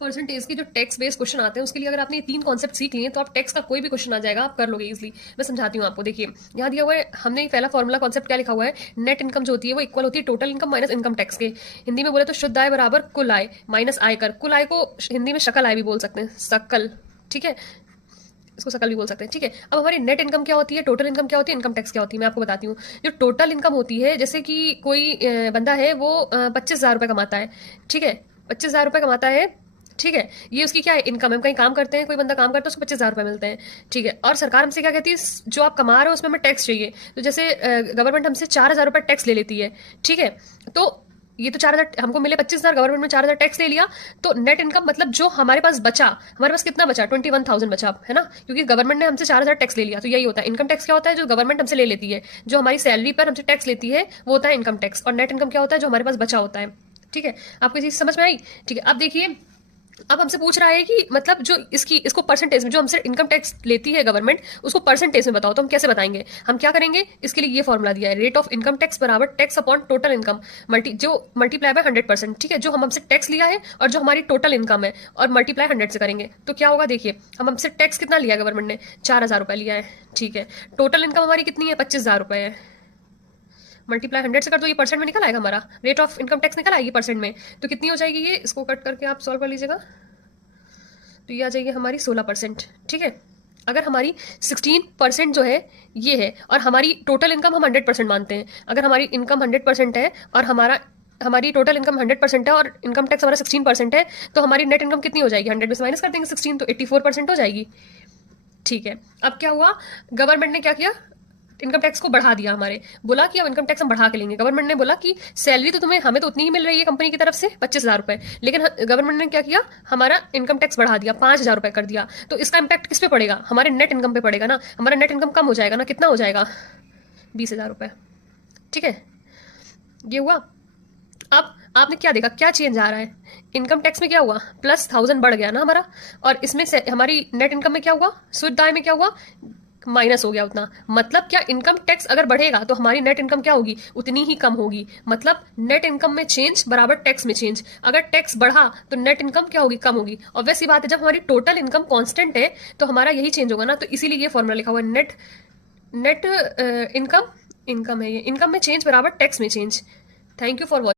Percentage की जो tax based question आते हैं उसके लिए अगर आपने ये 3 कॉन्सेप्ट सीख लिए तो आप टैक्स का कोई भी क्वेश्चन आ जाएगा, आप कर लोगे इजीली। मैं समझाती हूँ आपको। देखिए यहाँ दिया हुआ है, हमने पहला फॉर्मूला कॉन्सेप्ट क्या लिखा हुआ है, नेट इनकम जो होती है वो इक्वल होती है total income minus income tax के। हिंदी में बोले तो शुद्ध आय बराबर कुल आय माइनस आयकर। कुल आय को हिंदी में शकल आय भी बोल सकते हैं, सकल, ठीक है, इसको सकल भी बोल सकते हैं, ठीक है। अब हमारी नेट इनकम क्या होती है, टोटल इनकम क्या होती है, इनकम टैक्स क्या होती है, मैं आपको बताती हूँ। जो टोटल इनकम होती है, जैसे कि कोई बंदा है वो 25,000 रुपये कमाता है, ठीक है, 25,000 रुपये कमाता है, ठीक है, ये उसकी क्या है, इनकम है। हम कहीं काम करते हैं, कोई बंदा काम करता है, उसको 25,000 रुपये मिलते हैं, ठीक है। और सरकार हमसे क्या कहती है, जो आप कमा रहे हो उसमें हमें टैक्स चाहिए। तो जैसे गवर्नमेंट हमसे 4,000 रुपये टैक्स ले लेती है, ठीक है। तो ये तो 4,000 हमको मिले, 25,000, गवर्नमेंट में 4,000 टैक्स ले लिया। तो नेट इनकम मतलब जो हमारे पास बचा, हमारे पास कितना बचा, 21,000 बचा, है ना, क्योंकि गवर्नमेंट ने हमसे 4,000 टैक्स ले लिया। तो यही होता है इनकम टैक्स। क्या होता है, जो गवर्नमेंट हमसे ले लेती है, जो हमारी सैलरी पर हमसे टैक्स लेती है, वो होता है इनकम टैक्स। और नेट इनकम क्या होता है, जो हमारे पास बचा होता है, ठीक है। आपको चीज समझ में आई, ठीक है। अब देखिए, अब हमसे पूछ रहा है कि मतलब जो इसको परसेंटेज में, जो हमसे इनकम टैक्स लेती है गवर्नमेंट, उसको परसेंटेज में बताओ। तो हम कैसे बताएंगे, हम क्या करेंगे, इसके लिए ये फॉर्मूला दिया है, रेट ऑफ इनकम टैक्स बराबर tax upon total income multiply by 100%, ठीक है। जो हम हमसे टैक्स लिया है और जो हमारी टोटल इनकम है, और मल्टीप्लाई 100 से करेंगे तो क्या होगा। देखिए, हम हमसे टैक्स कितना लिया गवर्नमेंट ने, 4,000 रुपये लिया है, ठीक है। टोटल इनकम हमारी कितनी है, 25,000 रुपये है, मल्टीप्लाई 100 से कर दो, ये परसेंट में निकल आएगा, हमारा रेट ऑफ इनकम टैक्स निकल आएगी परसेंट में। तो कितनी हो जाएगी, ये इसको कट करके आप सॉल्व कर लीजिएगा, तो ये आ जाएगी हमारी 16%, ठीक है। अगर हमारी 16% जो है ये है, और हमारी टोटल इनकम हम 100% मानते हैं, अगर हमारी इनकम 100% है और हमारी टोटल इनकम 100% है और इनकम टैक्स हमारा 16% है, तो हमारी नेट इनकम कितनी हो जाएगी, 100 में से माइनस कर देंगे 16, तो 84% हो जाएगी, ठीक है। अब क्या हुआ, गवर्नमेंट ने क्या किया, इनकम टैक्स को बढ़ा दिया, हमारे बोला कि अब इनकम टैक्स हम बढ़ा के लेंगे। गवर्नमेंट ने बोला कि सैलरी तो तुम्हें, हमें तो उतनी ही मिल रही है कंपनी की तरफ से, 25,000 रुपये, लेकिन गवर्नमेंट ने क्या किया, हमारा इनकम टैक्स बढ़ा दिया, 5,000 रुपये कर दिया। तो इसका इंपैक्ट किस पे पड़ेगा, हमारे नेट इनकम पे पड़ेगा ना। हमारा नेट इनकम कम हो जाएगा ना, कितना हो जाएगा, 20,000 रुपये, ठीक है। ये हुआ। अब आपने क्या देखा, क्या चेंज आ रहा है, इनकम टैक्स में क्या हुआ, +1,000 बढ़ गया ना हमारा, और इसमें से हमारी नेट इनकम में क्या हुआ, शुद्ध आय में क्या हुआ, माइनस हो गया उतना। मतलब क्या, इनकम टैक्स अगर बढ़ेगा तो हमारी नेट इनकम क्या होगी, उतनी ही कम होगी। मतलब नेट इनकम में चेंज बराबर टैक्स में चेंज। अगर टैक्स बढ़ा तो नेट इनकम क्या होगी, कम होगी। और वैसी बात है, जब हमारी टोटल इनकम कांस्टेंट है तो हमारा यही चेंज होगा ना। तो इसीलिए ये फॉर्मूला लिखा हुआ है, नेट नेट इनकम, इनकम है ये, इनकम में चेंज बराबर टैक्स में change. Thank you for watching.